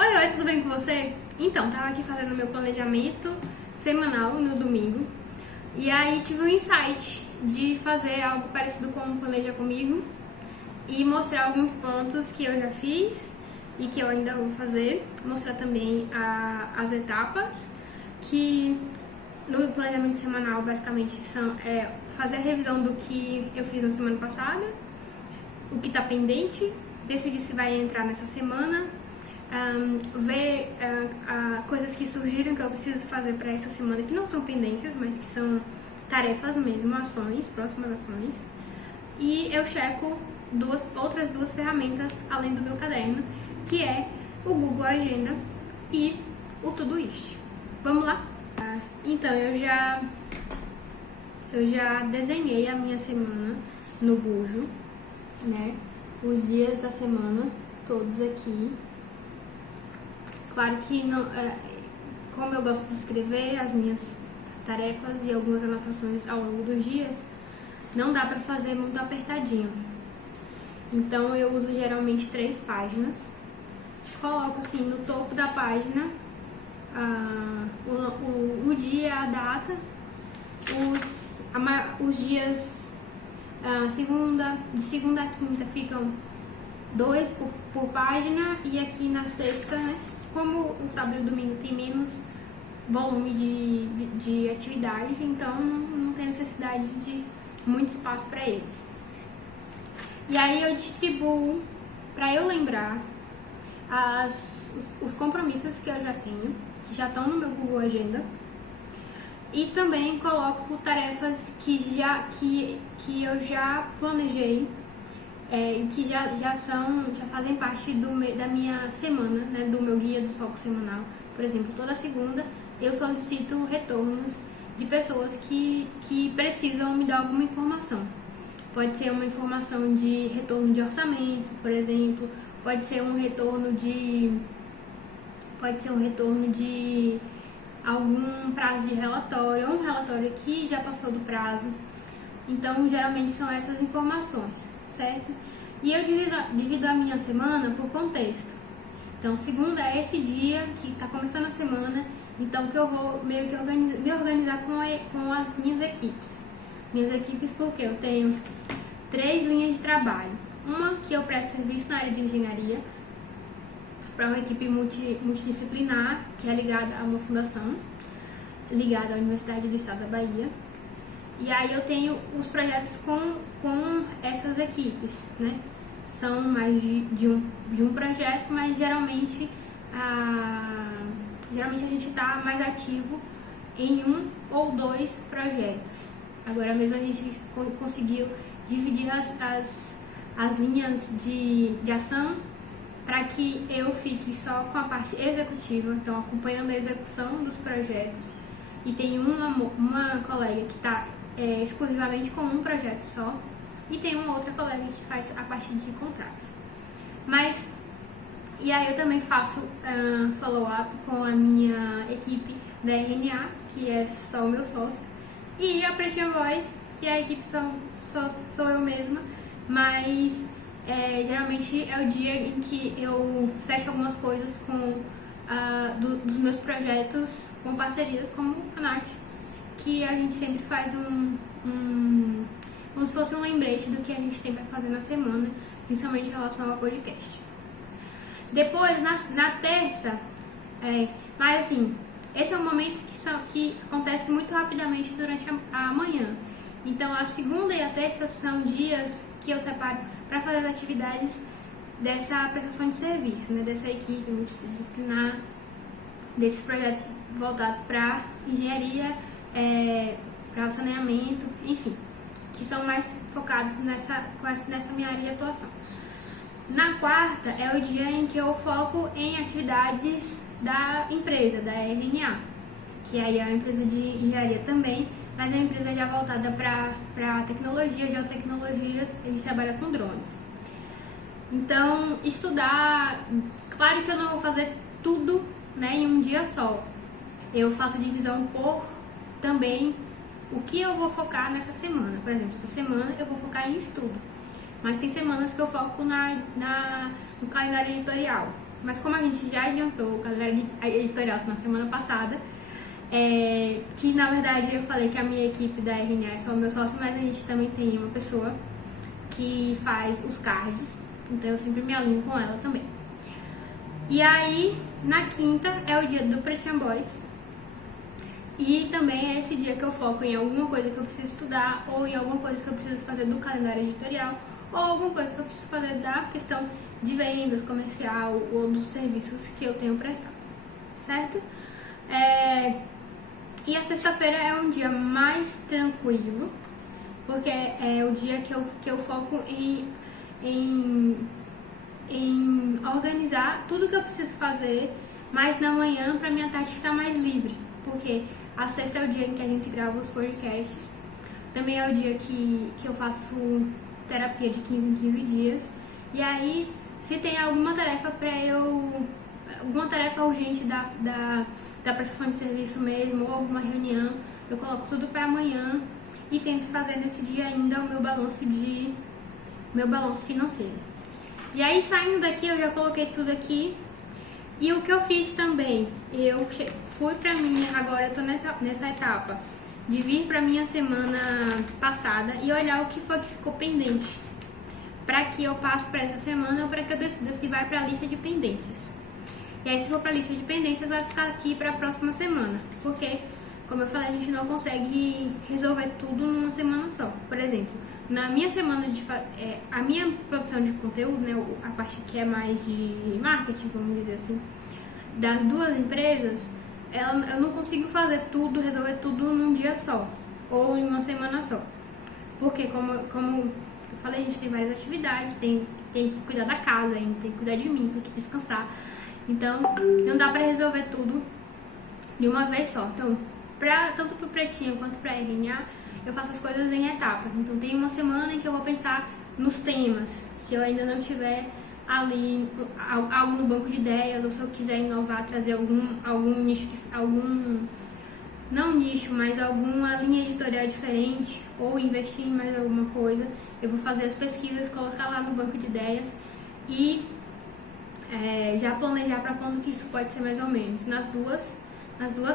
Oi, tudo bem com você? Então, tava aqui fazendo meu planejamento semanal no domingo e aí tive um insight de fazer algo parecido com o Planeja Comigo e mostrar alguns pontos que eu já fiz e que eu ainda vou fazer, mostrar também as etapas que no planejamento semanal basicamente são fazer a revisão do que eu fiz na semana passada, o que tá pendente, decidir se vai entrar nessa semana, ver coisas que surgiram que eu preciso fazer para essa semana, que não são pendências, mas que são tarefas mesmo, ações, próximas ações. E eu checo outras duas ferramentas além do meu caderno, que é o Google Agenda e o Todoist. Vamos lá? Então, eu já desenhei a minha semana no Bujo, né? Os dias da semana, todos aqui. Claro que, não, como eu gosto de escrever as minhas tarefas e algumas anotações ao longo dos dias, não dá pra fazer muito apertadinho. Então, eu uso geralmente 3 páginas. Coloco assim no topo da página o dia, a data, os dias de segunda a quinta ficam 2 por página, e aqui na sexta, né, como o sábado e o domingo tem menos volume de atividade, então não tem necessidade de muito espaço para eles. E aí eu distribuo para eu lembrar os compromissos que eu já tenho, que já estão no meu Google Agenda, e também coloco tarefas que eu já planejei, que já fazem parte da minha semana, né, do meu guia do foco semanal. Por exemplo, toda segunda eu solicito retornos de pessoas que precisam me dar alguma informação. Pode ser uma informação de retorno de orçamento, por exemplo, pode ser um retorno de algum prazo de relatório, ou um relatório que já passou do prazo. Então, geralmente são essas informações, certo? E eu divido a minha semana por contexto. Então, segunda é esse dia que está começando a semana, então que eu vou meio que me organizar com as minhas equipes. Minhas equipes porque eu tenho 3 linhas de trabalho. Uma que eu presto serviço na área de engenharia, para uma equipe multidisciplinar, que é ligada a uma fundação, ligada à Universidade do Estado da Bahia. E aí eu tenho os projetos com essas equipes, né? São mais de um projeto, mas geralmente a gente está mais ativo em 1 ou 2 projetos. Agora mesmo a gente conseguiu dividir as linhas de ação para que eu fique só com a parte executiva, então acompanhando a execução dos projetos. E tem uma colega que está exclusivamente com um projeto só, e tem uma outra colega que faz a parte de contratos. E aí eu também faço follow-up com a minha equipe da RNA, que é só o meu sócio, e a Pretinha Voz, que a equipe sou eu mesma, mas geralmente é o dia em que eu fecho algumas coisas dos meus projetos com parcerias, como a Nath, que a gente sempre faz como se fosse um lembrete do que a gente tem para fazer na semana, principalmente em relação ao podcast. Depois, na terça, mas assim, esse é um momento que acontece muito rapidamente durante a manhã. Então, a segunda e a terça são dias que eu separo para fazer as atividades dessa prestação de serviço, né, dessa equipe multidisciplinar, desses projetos voltados para engenharia, para o saneamento, enfim, que são mais focados nessa minha área de atuação. Na quarta é o dia em que eu foco em atividades da empresa, da RNA, que aí é uma empresa de engenharia também, mas é uma empresa já voltada para tecnologia, geotecnologias, a gente trabalha com drones. Então, estudar, claro que eu não vou fazer tudo, né, em um dia só. Eu faço a divisão por também o que eu vou focar nessa semana. Por exemplo, essa semana eu vou focar em estudo, mas tem semanas que eu foco no calendário editorial. mas como a gente já adiantou o calendário editorial na semana passada, que na verdade eu falei que a minha equipe da RNA é só o meu sócio, mas a gente também tem uma pessoa que faz os cards, então eu sempre me alinho com ela também. E aí, na quinta é o dia do Pretinha Boys, e também é esse dia que eu foco em alguma coisa que eu preciso estudar, ou em alguma coisa que eu preciso fazer do calendário editorial, ou alguma coisa que eu preciso fazer da questão de vendas, comercial, ou dos serviços que eu tenho prestado, certo? E a sexta-feira é um dia mais tranquilo, porque é o dia que eu foco em organizar tudo que eu preciso fazer mais na manhã para minha tarde ficar mais livre, porque a sexta é o dia em que a gente grava os podcasts, também é o dia que eu faço terapia de 15 em 15 dias, e aí se tem alguma tarefa alguma tarefa urgente da prestação de serviço mesmo, ou alguma reunião, eu coloco tudo para amanhã e tento fazer nesse dia ainda o meu balanço financeiro. E aí, saindo daqui, eu já coloquei tudo aqui. E o que eu fiz também, eu fui pra minha, agora eu tô nessa etapa de vir pra minha semana passada e olhar o que foi que ficou pendente, para que eu passe para essa semana ou para que eu decida se vai para a lista de pendências. E aí, se for para a lista de pendências, vai ficar aqui para a próxima semana, porque, como eu falei, a gente não consegue resolver tudo numa semana só. Por exemplo, na minha semana a minha produção de conteúdo, né, a parte que é mais de marketing, vamos dizer assim, das duas empresas, eu não consigo fazer tudo, resolver tudo num dia só, ou em uma semana só. Porque, como eu falei, a gente tem várias atividades, tem que cuidar da casa, tem que cuidar de mim, tem que descansar. Então, não dá pra resolver tudo de uma vez só. Então, tanto pro Pretinho quanto pra RNA, eu faço as coisas em etapas. Então, tem uma semana em que eu vou pensar nos temas, se eu ainda não tiver ali algo no banco de ideias, ou se eu quiser inovar, trazer algum nicho, não nicho, mas alguma linha editorial diferente, ou investir em mais alguma coisa, eu vou fazer as pesquisas, colocar lá no banco de ideias e já planejar para quando que isso pode ser mais ou menos, nas duas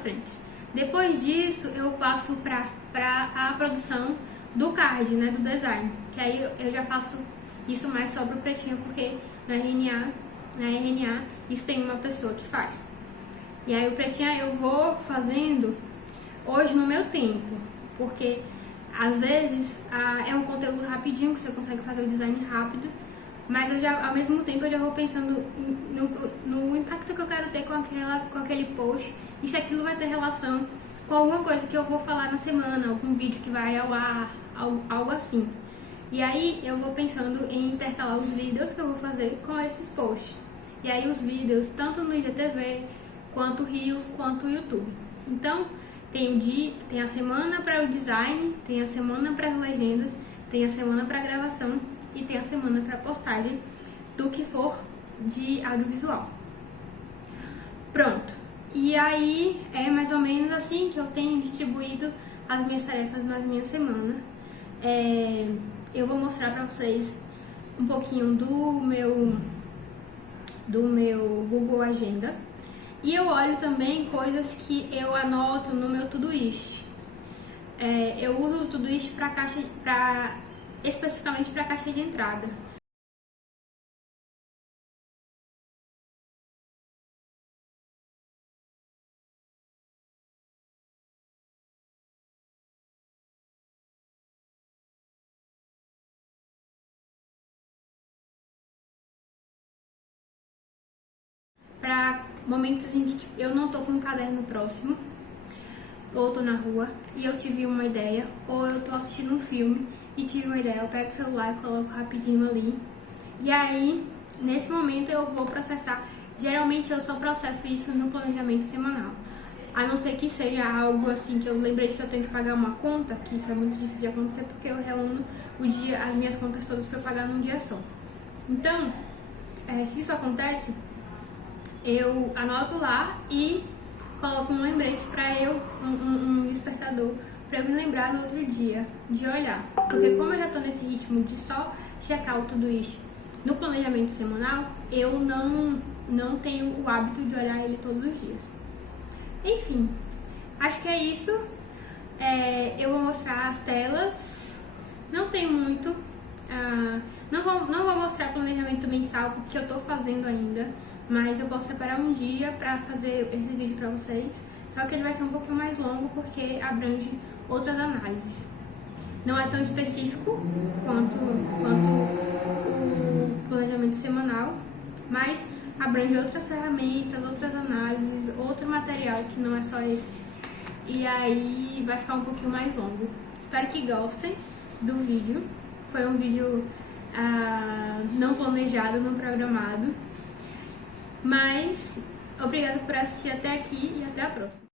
frentes. Depois disso, eu passo para a produção do card, né, do design, que aí eu já faço isso mais só pro Pretinho, porque na RNA isso tem uma pessoa que faz. E aí o Pretinho eu vou fazendo hoje no meu tempo, porque às vezes é um conteúdo rapidinho, que você consegue fazer o design rápido, mas ao mesmo tempo eu já vou pensando no impacto que eu quero ter com aquele post, e se aquilo vai ter relação com alguma coisa que eu vou falar na semana, algum vídeo que vai ao ar, algo assim. E aí eu vou pensando em intercalar os vídeos que eu vou fazer com esses posts. E aí os vídeos, tanto no IGTV, quanto Reels, quanto YouTube. Então, tem a semana para o design, tem a semana para as legendas, tem a semana para gravação e tem a semana para postagem do que for de audiovisual. Pronto. E aí é mais ou menos assim que eu tenho distribuído as minhas tarefas na minha semana. Eu vou mostrar para vocês um pouquinho do meu Google Agenda. E eu olho também coisas que eu anoto no meu Todoist. Eu uso o Todoist especificamente para a caixa de entrada. Para momentos em que eu não tô com um caderno próximo, ou tô na rua e eu tive uma ideia, ou eu tô assistindo um filme e tive uma ideia, eu pego o celular e coloco rapidinho ali. E aí, nesse momento eu vou processar. Geralmente eu só processo isso no planejamento semanal. A não ser que seja algo assim que eu lembrei de que eu tenho que pagar uma conta, que isso é muito difícil de acontecer porque eu reúno as minhas contas todas para pagar num dia só. Então, se isso acontece, eu anoto lá e coloco um lembrete para um despertador, para eu me lembrar no outro dia de olhar. Porque como eu já tô nesse ritmo de só checar o Todoist no planejamento semanal, eu não não tenho o hábito de olhar ele todos os dias. Enfim, acho que é isso. Eu vou mostrar as telas, não tem muito, não vou mostrar planejamento mensal porque eu tô fazendo ainda, mas eu posso separar um dia pra fazer esse vídeo pra vocês, só que ele vai ser um pouquinho mais longo porque abrange outras análises. Não é tão específico quanto o planejamento semanal, mas abrange outras ferramentas, outras análises, outro material que não é só esse. E aí vai ficar um pouquinho mais longo. Espero que gostem do vídeo. Foi um vídeo não planejado, não programado. Mas obrigada por assistir até aqui e até a próxima.